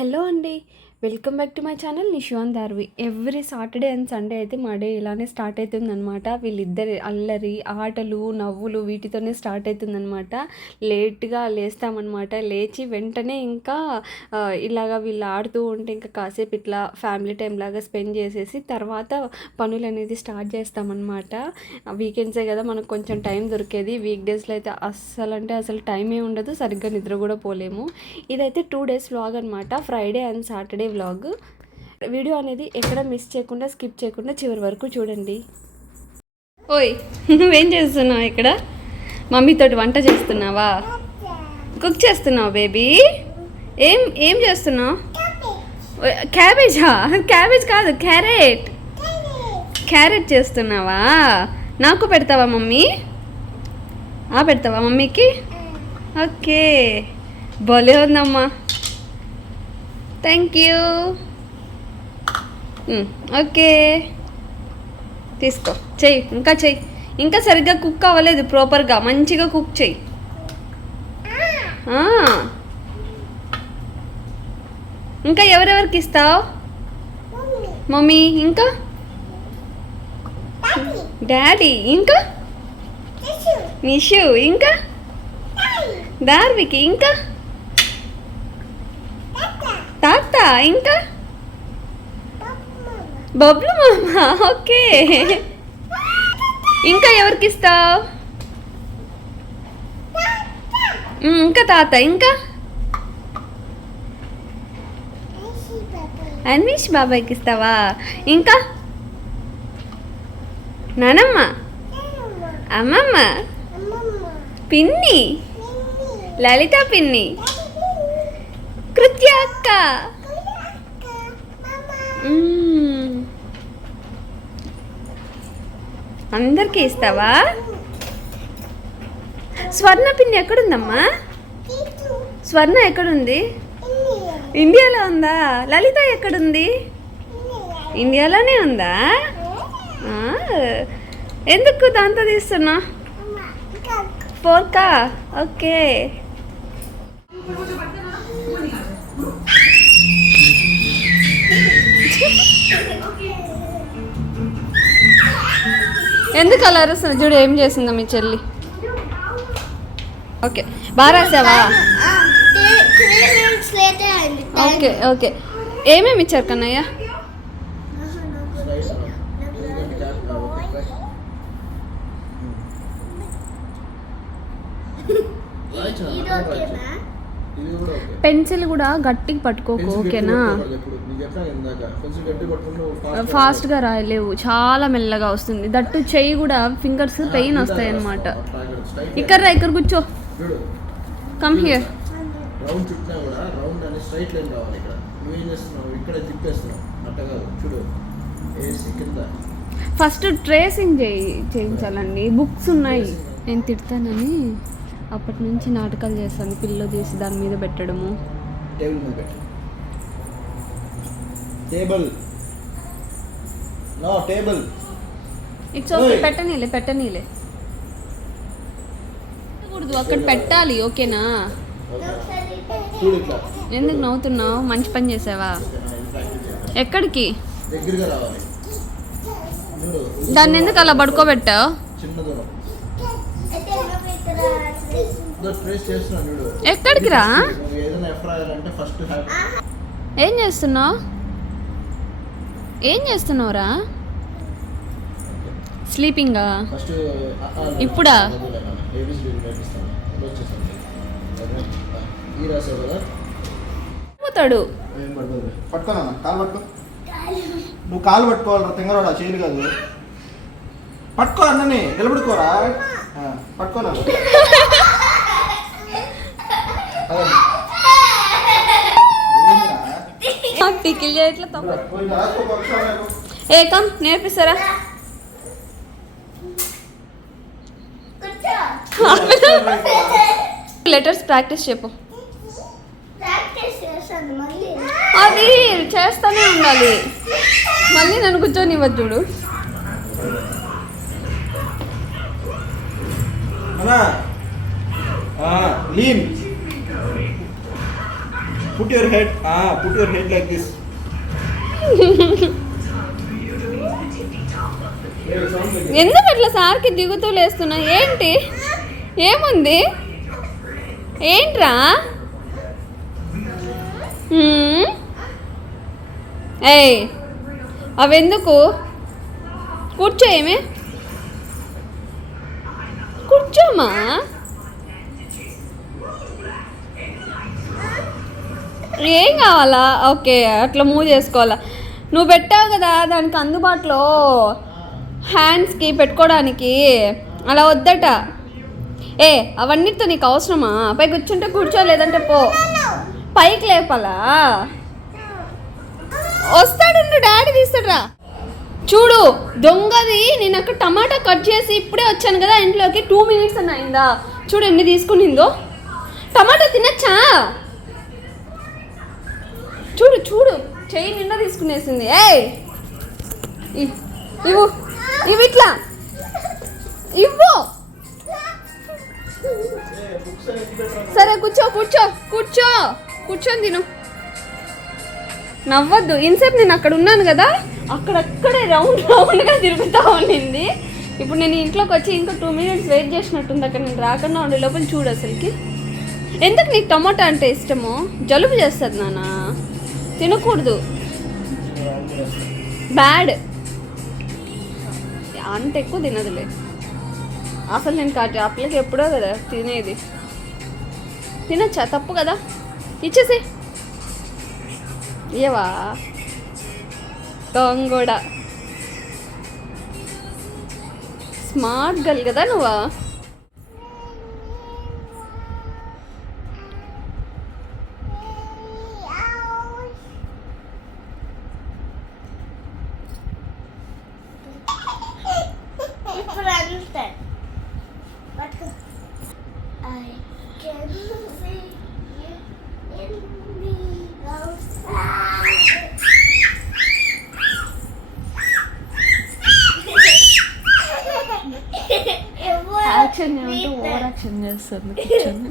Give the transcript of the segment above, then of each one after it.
Hello అండి welcome back to my channel నిషువాన్ దార్వి every Saturday and Sunday అయితే మా డే ఇలానే స్టార్ట్ అవుతుందన్నమాట వీళ్ళిద్దరి అల్లరి ఆటలు నవ్వులు వీటితోనే స్టార్ట్ అవుతుందన్నమాట లేట్గా లేస్తామన్నమాట. లేచి వెంటనే ఇంకా ఇలాగా వీళ్ళు ఆడుతూ ఉంటే ఇంకా కాసేపు ఇట్లా ఫ్యామిలీ టైం లాగా స్పెండ్ చేసేసి తర్వాత పనులు అనేది స్టార్ట్ చేస్తామన్నమాట. వీకెండ్సే కదా మనకు కొంచెం టైం దొరికేది. వీక్ డేస్లో అయితే అస్సలు అంటే అసలు టైమే ఉండదు. సరిగ్గా నిద్ర కూడా పోలేము. ఇదైతే టూ డేస్ వ్లాగ్ అనమాట Friday and Saturday vlog video అనేది ఎక్కడ మిస్ చేయకుండా స్కిప్ చేయకుండా చివరి వరకు చూడండి. ఓయ్ నువ్వేం చేస్తున్నావు ఇక్కడ? మమ్మీతోటి వంట చేస్తున్నావా? కుక్ చేస్తున్నావు బేబీ ఏం ఏం చేస్తున్నావు? క్యాబేజా క్యాబేజ్ కాదు క్యారెట్ క్యారెట్ చేస్తున్నావా? నాకు పెడతావా మమ్మీ? ఆ పెడతావా మమ్మీకి? ఓకే. భలే ఉందమ్మా. థ్యాంక్ యూ ఓకే తీసుకో. చెయ్యి ఇంకా చెయ్యి. ఇంకా సరిగ్గా కుక్ అవ్వలేదు ప్రాపర్గా మంచిగా కుక్ చెయ్యి. ఇంకా ఎవరెవరికి ఇస్తావు? మమ్మీ. ఇంకా? డాడీ ఇంకా? నిషు ఇంకా? దార్వికి ఇంకా? తాత ఇంకా? బబ్లు మామ ఓకే. ఇంకా ఎవరికి ఇస్తావు ఇంకా తాత ఇంకా? అన్విష్ బాబాయ్కి ఇస్తావా ఇంకా? నానమ్మ? అమ్మమ్మ. పిన్ని? లలిత పిన్ని? కృత్య అక్క. అందరికీ ఇస్తావా? స్వర్ణ పిన్ని ఎక్కడుందమ్మా? స్వర్ణ ఎక్కడుంది? ఇండియాలో ఉందా? లలిత ఎక్కడుంది? ఇండియాలోనే ఉందా? ఆ, ఎందుకు దాంతో తీస్తున్నా ఫోర్కా? ఓకే. ఎందుకు అలా అరుస్తుంది చూడు ఏం చేసిందో మీ చెల్లి. ఓకే. బాగా రాసావా? Okay okay. ఏమేమి ఇచ్చారు కన్నయ్య? ఇది పెన్సిల్ కూడా గట్టిగా పట్టుకోకు ఓకేనా? ఫాస్ట్గా రాయలేవు చాలా మెల్లగా వస్తుంది. దట్టు చెయ్యి కూడా ఫింగర్స్ పెయిన్ వస్తాయి. అనమాట ఇక్కడ రా ఇక్కడ కూర్చో. కమ్ హియర్ రౌండ్ చుట్టినా కూడా రౌండ్ అనేది స్ట్రైట్ లైన్ రావాలి ఇక్కడ. నువ్వేం చేస్తున్నావు? ఇక్కడ తిప్పేస్తున్నావు. అట్ట కాదు. చూడు. ఏసీ కింద. ఫస్ట్ ట్రేసింగ్ చేయి చేయించాలండి. బుక్స్ ఉన్నాయి. నేను తిడతానని. అప్పటి నుంచి నాటకాలు చేస్తాను పిల్లో తీసి దాని మీద పెట్టడము. టేబుల్ మీద పెట్టు. Table no table it's okay. పెట్టనీలే పెట్టనీలే. కూడదు అక్కడ పెట్టాలి ఓకేనా? ఎందుకు నవ్వుతున్నావు? మంచి పని చేసావా. ఎక్కడికి? దాన్ని ఎందుకు అలా పడుకోబెట్టావు? ఎక్కడికి రా ఏం చేస్తున్నావు ఏం చేస్తున్నావురా స్లీపింగా ఇప్పుడా? పోతాడు నువ్వు కాలు పట్టుకోవాలరా తింగరోడా చేయలు కాదు పట్టుకో అన్నని నిలబడుకోరా పట్టుకోనా పికిల్ ఏందిరా? తప్ప ఏ కమ్ నేర్పిస్తారా? లెటర్స్ ప్రాక్టీస్ చెప్పు. అది చేస్తానే ఉండాలి. మళ్ళీ నన్ను కూర్చొని ఇవ్వద్దు చూడు lean put your head put your head like this ఎందుకు అట్లా సార్కి దిగుతూ లేస్తున్నా? ఏంటి? ఏముంది? ఏంట్రా? ఏయ్ అవెందుకు కూర్చో ఏమే. కూర్చోమా? ఏం కావాలా? ఓకే అట్లా మూవ్ చేసుకోవాలా. నువ్వు పెట్టావు కదా దానికి అందుబాటులో హ్యాండ్స్కి పెట్టుకోవడానికి అలా వద్దట. ఏ అవన్నిటితో నీకు అవసరమా? పై కూర్చుంటే కూర్చో లేదంటే పో. పైకి లేపాలా? వస్తాడు డాడీ తీస్తాడురా. చూడు దొంగది నేను అక్కడ టమాటా కట్ చేసి ఇప్పుడే వచ్చాను కదా ఇంట్లోకి. టూ మినిట్స్ అని అయిందా? చూడు ఎన్ని తీసుకునిందో. టమాటా తినచ్చా? చూడు చూడు. చెయ్యి నిండా తీసుకునేసింది. ఏయ్! ఇవ్వు. ఇవి ఇట్లా. ఇవ్వు. సరే కూర్చో కూర్చో కూర్చో. కూర్చొని తిను. నవ్వద్దు. ఇన్సేపు నేను అక్కడ ఉన్నాను కదా అక్కడక్కడే రౌండ్ రౌండ్గా తిరుగుతూ ఉండింది. ఇప్పుడు నేను ఇంట్లోకి వచ్చి ఇంకా టూ మినిట్స్ వెయిట్ చేసినట్టుంది. అక్కడ నేను రాకుండా ఉండే లోపల చూడు అసలుకి. ఎందుకు నీకు టమాటా అంటే ఇష్టమో? జలుబు చేస్తుంది నానా తినకూడదు. బ్యాడ్ అంత ఎక్కువ తినదులే. అసలు నేను కా ఆ పిల్లకి ఎప్పుడో కదా తినేది. తినచ్చా? తప్పు కదా. ఇచ్చేసి. ఇయ్యవా? దొంగోడ. స్మార్ట్ గర్ల్ కదా నువ్వా? యాక్షన్ ఏమంటే ఓవర్ యాక్షన్ చేస్తుంది కూర్చొని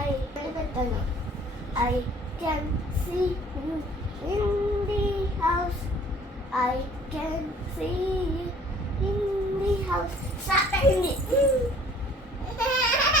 I I can see you in the house. I can see you in the house. Stop it.